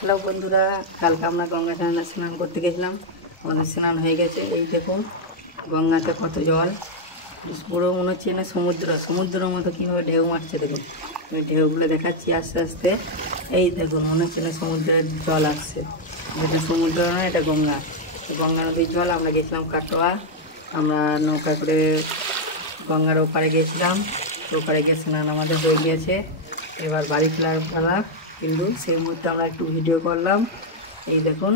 Hello বন্ধুরা, কালকে আমরা গঙ্গা স্নান করতে গেছিলাম। আমাদের স্নান হয়ে গেছে। এই দেখুন গঙ্গাতে কত জল, পুরো মনে হচ্ছে না সমুদ্রের মতো কীভাবে ঢেউ মারছে। দেখুন আমি ঢেউগুলো দেখাচ্ছি আস্তে আস্তে। এই দেখুন মনে হচ্ছে না সমুদ্রের জল আসছে, যেটা সমুদ্র নয়, এটা গঙ্গা। গঙ্গা নদীর জল। আমরা গেছিলাম কাটোয়া, আমরা নৌকা করে গঙ্গার ওপারে গেছিলাম। ওপারে গিয়ে স্নান আমাদের হয়ে গিয়েছে, এবার বাড়ি ফেরার পালা। কিন্তু সেই মুহূর্তে আমরা একটু ভিডিও করলাম। এই দেখুন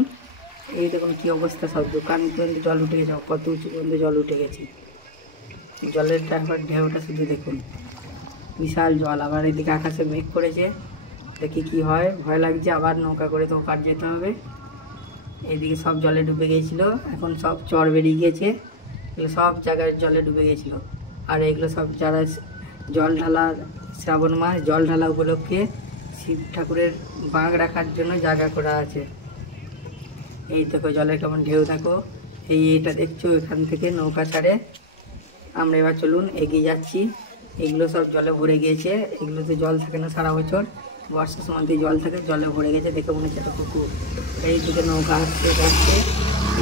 কী অবস্থা, সব দোকান পর্যন্ত জল উঠে গেছে, কত উঁচু পর্যন্ত জল উঠে গেছে। জলের ঢেউটা শুধু দেখুন, বিশাল জল। আবার এদিকে আকাশে মেঘ করেছে, দেখি কি হয়, ভয় লাগছে। আবার নৌকা করে তো ওপার যেতে হবে। এইদিকে সব জলে ডুবে গিয়েছিলো, এখন সব চর বেরিয়ে গিয়েছে, এগুলো সব জায়গায় জলে ডুবে গেছিলো। আর এগুলো সব যারা জল ঢালা, শ্রাবণ মাস জল ঢালা উপলক্ষে শিব ঠাকুরের বাঘ রাখার জন্য জায়গা করা আছে। এই দেখো জলে কেমন ঢেউ, দেখো এইটা দেখছো, এখান থেকে নৌকা ছাড়ে। আমরা এবার চলুন এগিয়ে যাচ্ছি। এগুলো সব জলে ভরে গিয়েছে, এগুলোতে জল থাকে না সারা বছর, বর্ষার সময়তে জল থাকে, জলে ভরে গেছে। দেখে মনে হচ্ছে একটা পুকুর। এই দিকে নৌকা আসছে যাচ্ছে,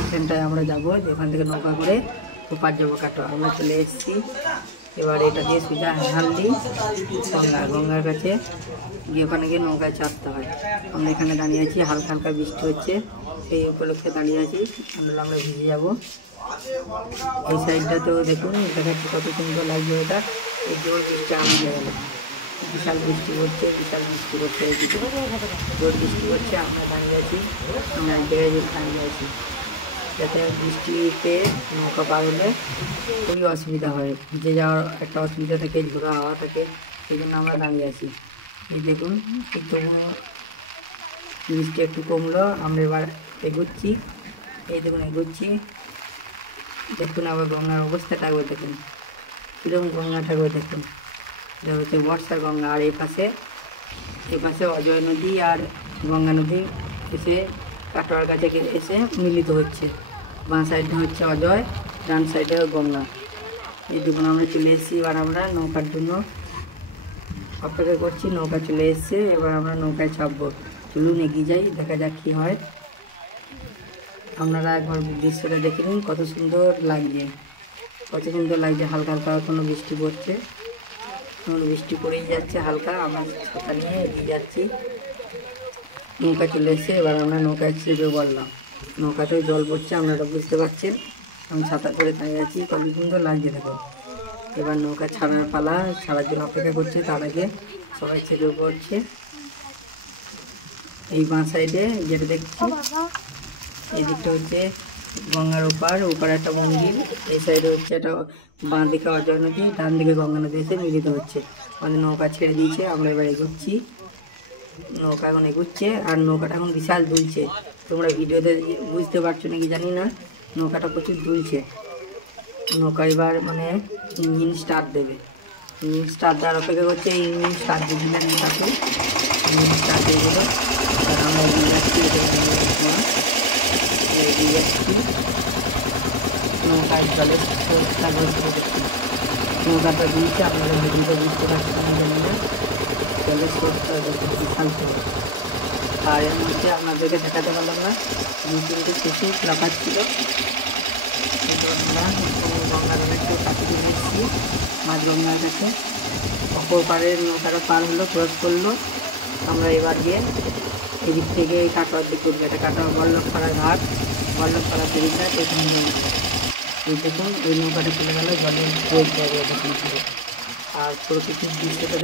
এখানটায় আমরা যাবো, যেখান থেকে নৌকা করে ওপার যাবো কাটোয়া। আমরা চলে এসেছি। এবার এটা দিয়ে সোজা হাল দিই গঙ্গার কাছে গিয়ে, ওখানে গিয়ে নৌকায় চাপতে হয়। আমরা এখানে দাঁড়িয়ে আছি, হালকা হালকা বৃষ্টি হচ্ছে, সেই উপলক্ষে দাঁড়িয়ে আছি। আমরা ভিজে যাব। এই সাইডটাতেও দেখুন, দেখাচ্ছি কত সুন্দর লাগবে এটা। এই জোর বৃষ্টি আমাদের গেল, বিশাল বৃষ্টি পড়ছে, এইদিকে জোর বৃষ্টি পড়ছে। আমরা দাঁড়িয়ে আছি, আমরা এক জায়গায় দাঁড়িয়ে আছি, যাতে বৃষ্টিতে নৌকা পার হলে খুবই অসুবিধা হয়, ভিজে যাওয়ার একটা অসুবিধা থাকে, ঝোড়া হাওয়া থাকে, সেই জন্য আমরা দাঁড়িয়ে আছি। এই দেখুন একটু বৃষ্টি একটু কমলো, আমরা এবার এগোচ্ছি। এই দেখুন এগোচ্ছি, দেখুন আবার গঙ্গার অবস্থাটা একবার দেখুন, কীরকম গঙ্গাটা একবার দেখুন। এটা হচ্ছে বর্ষার গঙ্গা। আর এপাশে অজয় নদী আর গঙ্গা নদী এসে কাটোয়ার কাছে এসে মিলিত হচ্ছে। বাঁ সাইডে হচ্ছে অজয়, ডান সাইডে গঙ্গা। এই দেখুন আমরা চলে এসেছি। এবার আমরা নৌকার জন্য অপেক্ষা করছি, নৌকা চলে এসছে, এবার আমরা নৌকায় চাপবো। চলুন এগিয়ে যাই, দেখা যাক কী হয়। আপনারা একবার দৃশ্যটা দেখে নিন, কত সুন্দর লাগছে, হালকা হালকা কোনো বৃষ্টি পড়ছে, বৃষ্টি পড়েই যাচ্ছে হালকা। আমরা ছাতা নিয়ে এগিয়ে যাচ্ছি, নৌকা চলে এসছে। এবার আমরা নৌকায় চেপে বললাম, নৌকাতেও জল পড়ছে, আপনারা বুঝতে পারছেন। আমি ছাতা করে দাঁড়িয়ে আছি, কত সুন্দর লাগছে দেখো। এবার নৌকা ছাড়ার পালা, ছাড়ার জন্য অপেক্ষা করছে, তার আগে সবাই চেপে পড়ছে। এই বাঁ সাইডে যেটা দেখছি, এই দিকটা হচ্ছে গঙ্গার ওপারে একটা মন্দির, এই সাইডে হচ্ছে একটা বাঁ দিকে অজয় নদী, ডান দিকে গঙ্গা নদী এসে মিলিত হচ্ছে। আমাদের নৌকা ছেড়ে দিয়েছে, আমরা এবার এগোচ্ছি। নৌকা এখন এগুচ্ছে, আর নৌকাটা এখন বিশাল দুলছে। তোমরা ভিডিওতে বুঝতে পারছো নাকি জানি না, নৌকাটা প্রচুর দুলছে। নৌকা এবার ইঞ্জিন স্টার্ট দেবে, ইঞ্জিন স্টার্ট দেওয়ার অপেক্ষা করছে। এই ইঞ্জিন স্টার্ট দিয়ে দিলেন, ইঞ্জিন স্টার্ট দিয়ে দিল। আমরা এগিয়ে যাচ্ছি, নৌকার জলের স্রোতটা দেখছি, নৌকাটা দিয়েছে। আপনারা ভিডিওটা বুঝতে পারছেন জানি না, জলের স্রোতটা দেখুন বিশাল ছিল। আর এর মধ্যে আপনাদেরকে দেখাতে পারলাম না, কিন্তু শেষে লাফাচ্ছিল। কিন্তু আমরা গঙ্গার একটু কাছে চলে এসেছি, মাঝ গঙ্গার কাছে। অপর পাড়ের নৌকাটা পার হলো, ক্রস করলো। আমরা এবার গিয়ে এদিক থেকে এই কাটোয়ার দিকে উঠবো। এটা কাটোয়া বল্লভপাড়া ঘাট, বল্লভপাড়া ফেরিঘাট। এখানে এই দেখুন ওই নৌকাটা চলে গেল জলের জায়গায়, দেখুন। আর প্রকৃতির দৃশ্যটা